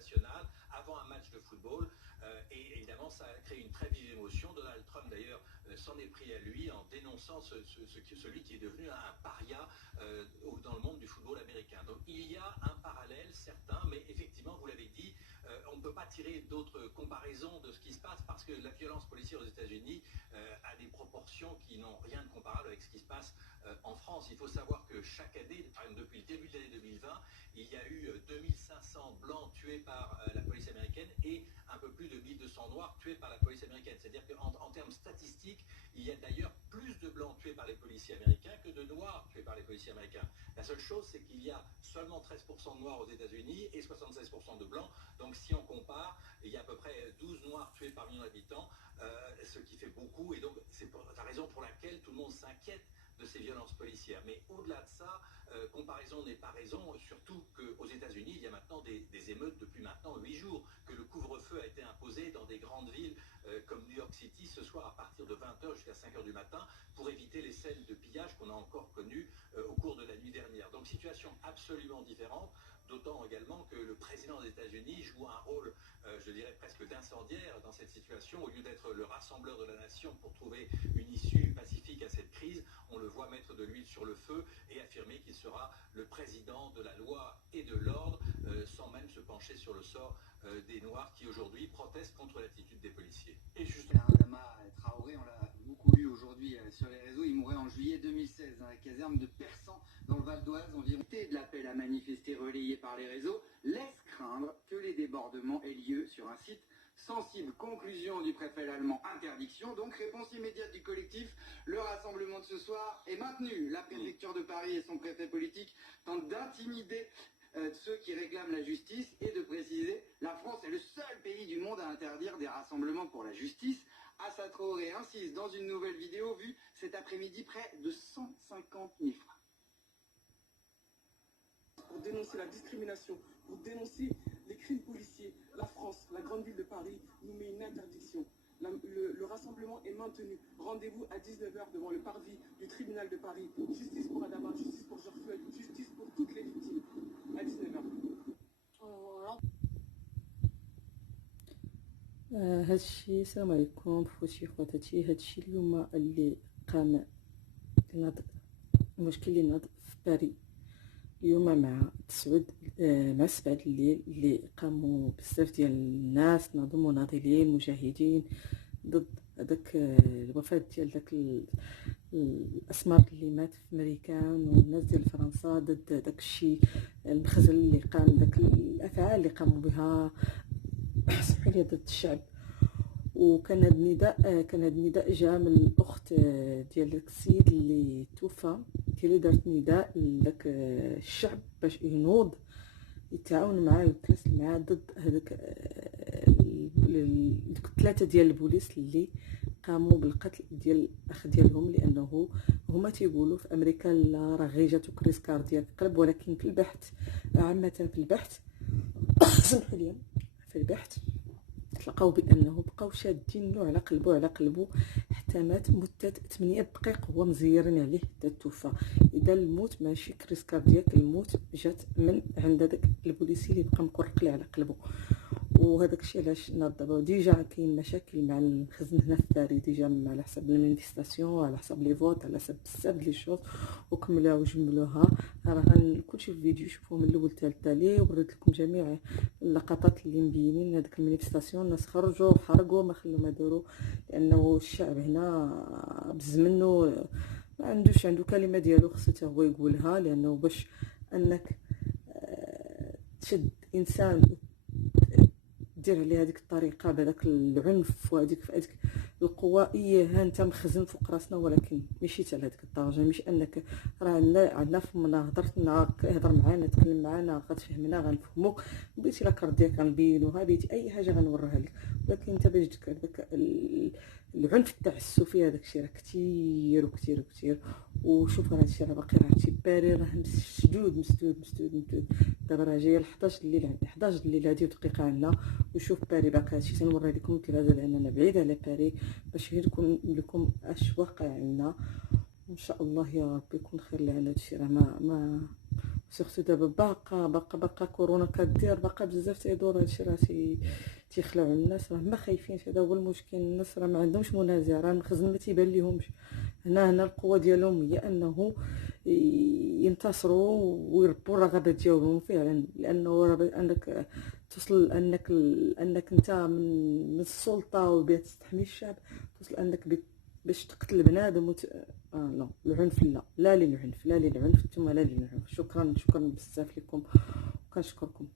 national avant un match de football. Et évidemment, ça a créé une très vive émotion. Donald Trump, d'ailleurs, s'en est pris à lui en dénonçant celui qui est devenu un paria dans le monde du football américain. Donc il y a un parallèle certain, mais effectivement, vous l'avez dit, on ne peut pas tirer d'autres comparaisons de ce qui se passe parce que la violence policière aux États-Unis a des proportions qui n'ont rien de comparable avec ce qui se passe en France. Il faut savoir que chaque année, depuis le début de l'année 2020, il y a eu 2500 blancs tués par la police américaine et un peu plus de 1200 noirs tués par la police américaine. C'est-à-dire qu'en termes statistiques, il y a d'ailleurs plus de blancs tués par les policiers américains que de noirs tués par les policiers américains. La seule chose, c'est qu'il y a seulement 13% de noirs aux États-Unis et 76% de blancs. Donc si on compare, il y a à peu près 12 noirs tués par million d'habitants, ce qui fait beaucoup. Et donc c'est la raison pour laquelle tout le monde s'inquiète de ces violences policières. Mais au-delà de ça, comparaison n'est pas raison, surtout qu'aux États-Unis, il y a maintenant des émeutes depuis maintenant 8 jours, que le couvre-feu a été imposé dans des grandes villes comme New York City ce soir à partir de 20h jusqu'à 5h du matin pour éviter les scènes de pillage qu'on a encore connues au cours de la nuit dernière. Donc situation absolument différente, d'autant également que le président des États-Unis joue un rôle, je dirais presque d'incendiaire dans cette situation. Au lieu d'être le rassembleur de la nation pour trouver une issue pacifique à cette crise, on le voit mettre de l'huile sur le feu et affirmer qu'il sera le président de la loi et de l'ordre, sans même se pencher sur le sort des Noirs qui aujourd'hui protestent contre l'attitude des policiers. Et justement, Adama Traoré, on l'a beaucoup lu aujourd'hui sur les réseaux, il mourait en juillet 2016 dans la caserne de Persan dans le Val d'Oise. Environ de l'appel à manifester relayé par les réseaux laisse craindre que les débordements aient lieu sur un site sensible. Conclusion du préfet allemand, interdiction. Donc réponse immédiate du collectif. Le rassemblement de ce soir est maintenu. La préfecture de Paris et son préfet politique tentent d'intimider ceux qui réclament la justice et de préciser la France est le seul pays du monde à interdire des rassemblements pour la justice. Assa Traoré insiste dans une nouvelle vidéo vue cet après-midi près de 150 000 francs. Pour dénoncer la discrimination, pour dénoncer les crimes policiers, la France, la grande ville de Paris, nous met une interdiction. Le rassemblement est maintenu. Rendez-vous à 19h devant le parvis du tribunal de Paris. Justice pour Adama, justice pour Georges Floyd, justice pour toutes les victimes. À 19h. هادشي السلام عليكم خوتي خواتاتي. هادشي اليوم اللي قام ناض المشكل اللي ناض في باريس اليوم مع 7 الليل، اللي قاموا بزاف ديال الناس ناضوا مناضلين مجاهدين ضد هذاك الوفاة ديال داك الاسمر اللي مات في امريكان، والناس ديال فرنسا ضد داك الشيء المخزن اللي قام، داك الافعال اللي قاموا بها سمحوا لي ضد الشعب. وكان هذا النداء جا من الاخت ديال داك السيد اللي توفى، هي اللي دارت نداء لذاك الشعب باش ينوض يتعاون معاه ويتواصل معاه ضد هذاك دوك 3 ديال البوليس اللي قاموا بالقتل ديال الاخ ديالهم، لانه هما تيقولوا في امريكا لا راه غير جاتو كريس كاردياك قلب، ولكن في البحث عامه في البحث سمحوا لي في البحث تلقاو بانه بقاو شادينو على قلبو حتى مات مده 8 دقائق هو مزيرين عليه حتى توفى. اذا الموت ماشي كريس كاردياك، الموت جات من عند داك البوليسي اللي بقى مقرق ليه على قلبه. وهذاك الشيء علاش ناض دابا ديجا كاين مشاكل مع المخزن هنا في باريس ديجا على حسب المانيفيستاسيون، على حسب لي فوت، على حسب بزاف ديال الشوط، وكملاو وجملوها. راه كلشي في فيديو شوفوه من الاول حتى التالي، وريت لكم جميع اللقطات اللي مبينين هذيك المانيفيستاسيون. الناس خرجوا وحرقوا ما خلوا ما داروا، لانه الشعب هنا بز منه ما عنده كلمه ديالو خصو هو يقولها، لانه باش انك تشد انسان دير عليه هذيك الطريقه بهذاك العنف وهذيك القوه، ايه انت مخزن فوق راسنا، ولكن ماشي حتى لهذيك الدرجه. مش انك راه عندنا فمنا هضرتنا هضر معانا تكلم معانا غتفهمنا غنفهموك، بغيتي لا كارت ديالك غنبينوها، بغيتي اي حاجه غنوريها لك، ولكن انت باش ديك هذاك العنف التعسفي هذاك الشيء راه كثير وكثير وكثير. وشوف راه هادشي راه باقي راه تيباري راه مسدود. دابا راه جايه 11 الليل، عندي 11 الليل هادي ودقيقه عندنا. وشوف باري باقي هادشي تنوري لكم التلفازه لاننا بعيد على باري باش يكون لكم اش واقع عندنا. وان شاء الله يا ربي يكون خير لنا هادشي. راه ما سورتو دابا باقا كورونا كدير، باقا بزاف تيدور هادشي، راه تيخلعوا الناس، راه ما خايفينش. هذا هو المشكل، الناس راه ما عندهمش منازع، راه المخزن ما تيبان ليهمش. هنا القوه ديالهم هي انه ينتصروا ويربوا الرغبات ديالهم فعلا، لانه راه انك توصل انك انت من السلطه وبغيت تستحمي الشعب، توصل انك باش تقتل بنادم لا العنف، لا للعنف، لا للعنف، ثم لا للعنف. شكرا بزاف لكم وكنشكركم.